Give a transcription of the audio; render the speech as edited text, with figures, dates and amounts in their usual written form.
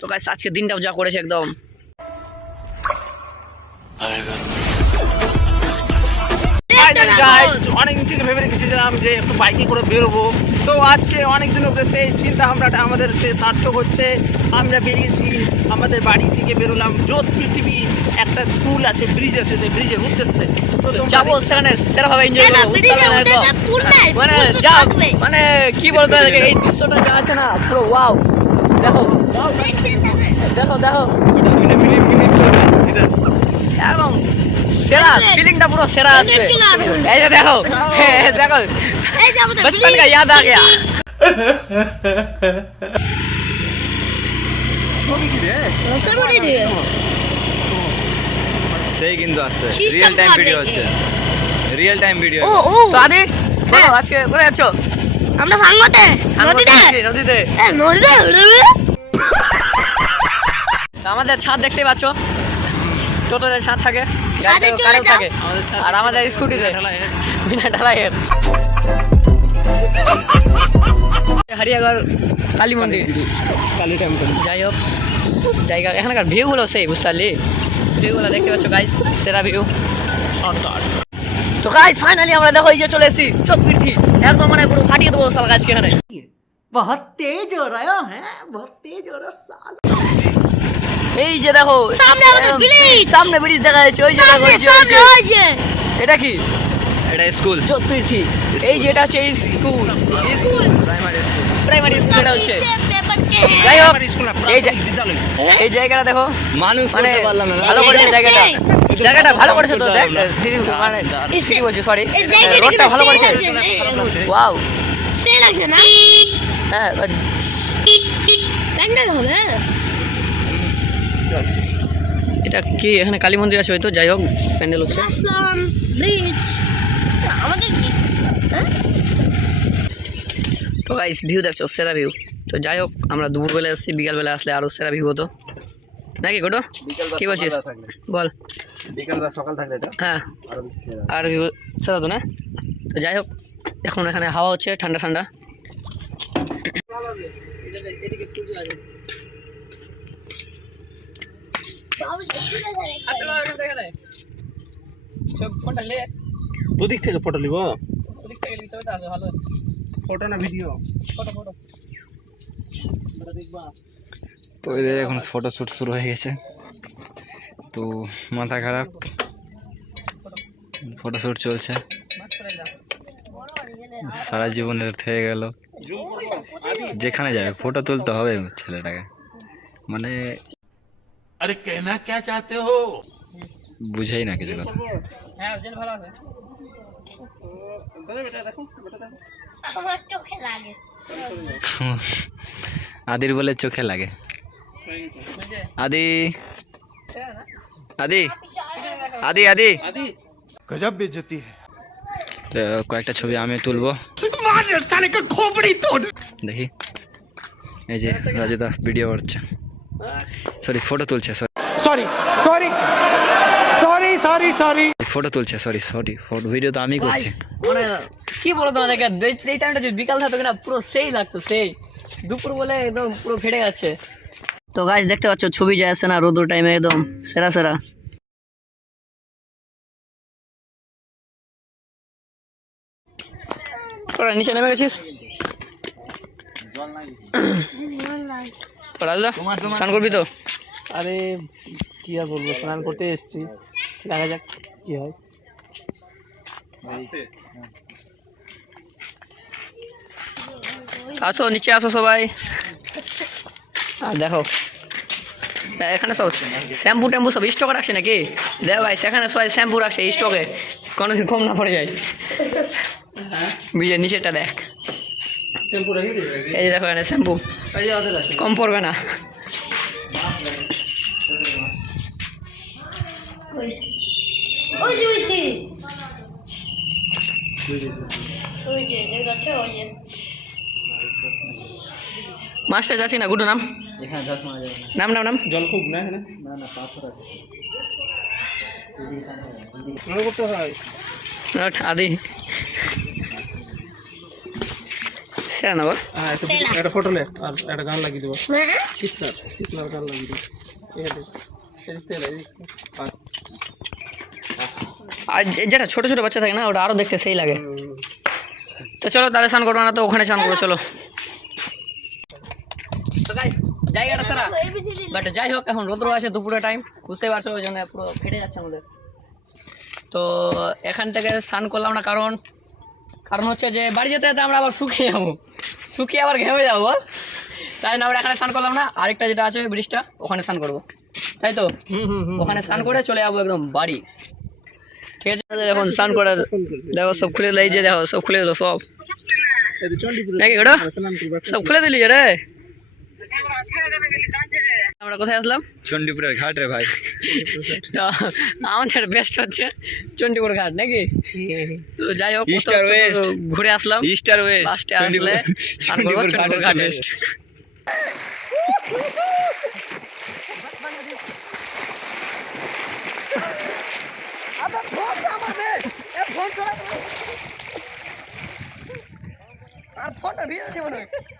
তো গাইস আজকে দিনটাও যা করেছে একদম অনেকদিন থেকে ভেবে রেখেছিলাম যে একটু বাইকে করে বেরোবো। তো আজকে অনেকদিন পরে সেই চিন্তা ভাবনাটা আমাদের সে সার্থক হচ্ছে। আমরা বেরিয়েছি আমাদের বাড়ি থেকে বেরোলাম জোত পৃথিবী একটা পুল আছে ব্রিজ আছে সেই ব্রিজের উদ্দেশ্যে যাবো সেখানে সেরকম এনজয় করবো মানে যা মানে কি বলতো এই দৃশ্যটা যা আছে না পুরো ওয়াও দেখো দেখো দেখো একদম সেরা ফিলিংটা পুরো সেরা আছে এই যে দেখো দেখো बचपन का याद आ गया ছবি কি রে ছবি রে সেই কিন্তু আছে রিয়েল টাইম ভিডিও আছে রিয়েল টাইম ভিডিও তো আদি বলো আজকে কোথায় যাচ্ছো আমরা ভাঙ্গতে নদীতে নদীতে তো আমাদের ছাদ দেখতে পাচ্ছো টোটোতে ছাদ থাকে গাড়িও থাকে আর আমাদের স্কুটিতে বিনা ঢালাইয়ের হরিয়াগড় কালী মন্দির কালী টেম্পল যাই হোক জায়গা এখানকার ভিউগুলো সেই বুঝতে পারলি ভিউগুলো দেখতে পাচ্ছ গাইস সেরা ভিউ তো গাইস ফাইনালি আমরা দেখো এই যে চলে এসেছি চোখপৃথি একদম মানে পুরো ফাটিয়ে দেবো সাল গাছকে এখানে বহুত তেজ हो रहा है बहुत तेज हो रहा साल এই যে দেখো সামনে ব্রিজ দেখা যাচ্ছে ওই যে দেখো ওই যে এটা কি এটা স্কুল চোখপৃথি এই যেটা হচ্ছে স্কুল প্রাইমারি স্কুল এটা হচ্ছে যাই হোক এই জায়গাটা দেখো মানুষ মানে করতে পারলাম না ভালো করেছে জায়গাটা ভালো করেছে তো দেখ মানে সিঁড়ি বলছি সরি রোডটা ভালো করেছে ওয়াও সেই লাগছে না হ্যাঁ প্যান্ডেল হবে এটা কি এখানে কালী মন্দির আছে হয়তো যাই হোক প্যান্ডেল হচ্ছে আসলাম ব্রিজ আমাদের কি তো গাইস ভিউ দেখছো সেরা ভিউ তো যাই হোক আমরা দুপুরবেলা এসেছি বিকালবেলা আসলে আরও সেরা ভিউ হতো নাকি গোটো কি বলছিস বল বিকাল বা সকাল থাকলে এটা হ্যাঁ আর ভিউ সেরা হতো না তো যাই হোক এখন এখানে হাওয়া হচ্ছে ঠান্ডা ঠান্ডা ওদিক থেকে ফটো নিব ভালো ফটো না ভিডিও তো এদের এখন ফটোশ্যুট শুরু হয়ে গেছে তো মাথা খারাপ ফটোশ্যুট চলছে সারা জীবনের থেকে গেল যেখানে যাবে ফটো তুলতে হবে ছেলেটাকে মানে अरे कहना क्या चाहते हो বুঝাই না কিছু কথা ভালো আছে আমার চোখে লাগে আদির বলে চোখে লাগে আদি আদি আদি আদি गजब बेइज्जती है তো কয়েকটা ছবি আমি তুলবো দেখি এই যে রাজুদা ভিডিও করছে সরি ফটো তুলছে সরি ফটো তুলছে সরি ফটো ভিডিও তো আমি করছি মানে কি বলো তোমার দেখা এই টাইমটা যদি বিকাল থাকতো না পুরো সেই লাগতো সেই দুপুর বলে একদম পুরো ফেটে যাচ্ছে তো গাইস দেখতে পাচ্ছ ছবি যায় আসছে না রোদুর টাইমে একদম সেরা সেরা তোরা নিচে নেমে গেছিস স্নান করবি তো আরে কি আর বলবো স্নান করতে এসেছি দেখা যাক কি হয় আসো নিচে আসো সবাই আর দেখো এখানে সব শ্যাম্পু ট্যাম্পু সব স্টকে রাখছে নাকি দেখ ভাই সেখানে সবাই শ্যাম্পু রাখছে স্টকে কোনোদিন কম না পড়ে যায় বিজের নিচেটা দেখ এই যে দেখো এখানে শ্যাম্পু কম পড়বে না মাস্টার যাচ্ছি না গুডু নাম নাম নাম নাম জল খুব না এখানে মনে করতে হয় আদি সেরা না বল হ্যাঁ সেরা। একটা ফটো লে আর একটা গান লাগিয়ে দেবো হ্যাঁ কৃষ্ণার গান লাগিয়ে দেবো আর যেটা ছোট ছোট বাচ্চা থাকে না ওটা আরো দেখতে সেই লাগে তো চলো তাহলে স্নান করবো না তো ওখানে স্নান করবো চলো তো গাইস জায়গাটা সারা বাট যাই হোক এখন রোদ্র আছে দুপুরের টাইম বুঝতে পারছো ওই জন্য পুরো ফেটে যাচ্ছে আমাদের তো এখান থেকে স্নান করলাম না কারণ হচ্ছে যে বাড়ি যেতে যেতে আমরা আবার শুকিয়ে যাবো শুকিয়ে আবার ঘেমে যাবো তাই না আমরা এখানে স্নান করলাম না আরেকটা যেটা আছে ব্রিজটা ওখানে স্নান করবো তাই তো ওখানে স্নান করে চলে যাবো একদম বাড়ি ঠিক আছে এখন স্নান করার দেখো সব খুলে দিল এই যে দেখো সব খুলে দিল সব নাকি ওটা সব খুলে দিলি রে আমরা কোথায় আসলাম চণ্ডীপুরের ঘাট রে ভাই তো আমাদের বেস্ট হচ্ছে চণ্ডীপুর ঘাট নাকি তো যাই হোক ঘুরে আসলাম ইস্টার ওয়েস্ট লাস্টে আসলে স্নান করবো চণ্ডীপুর ঘাট বেস্ট আর ফোনটা ভিডিও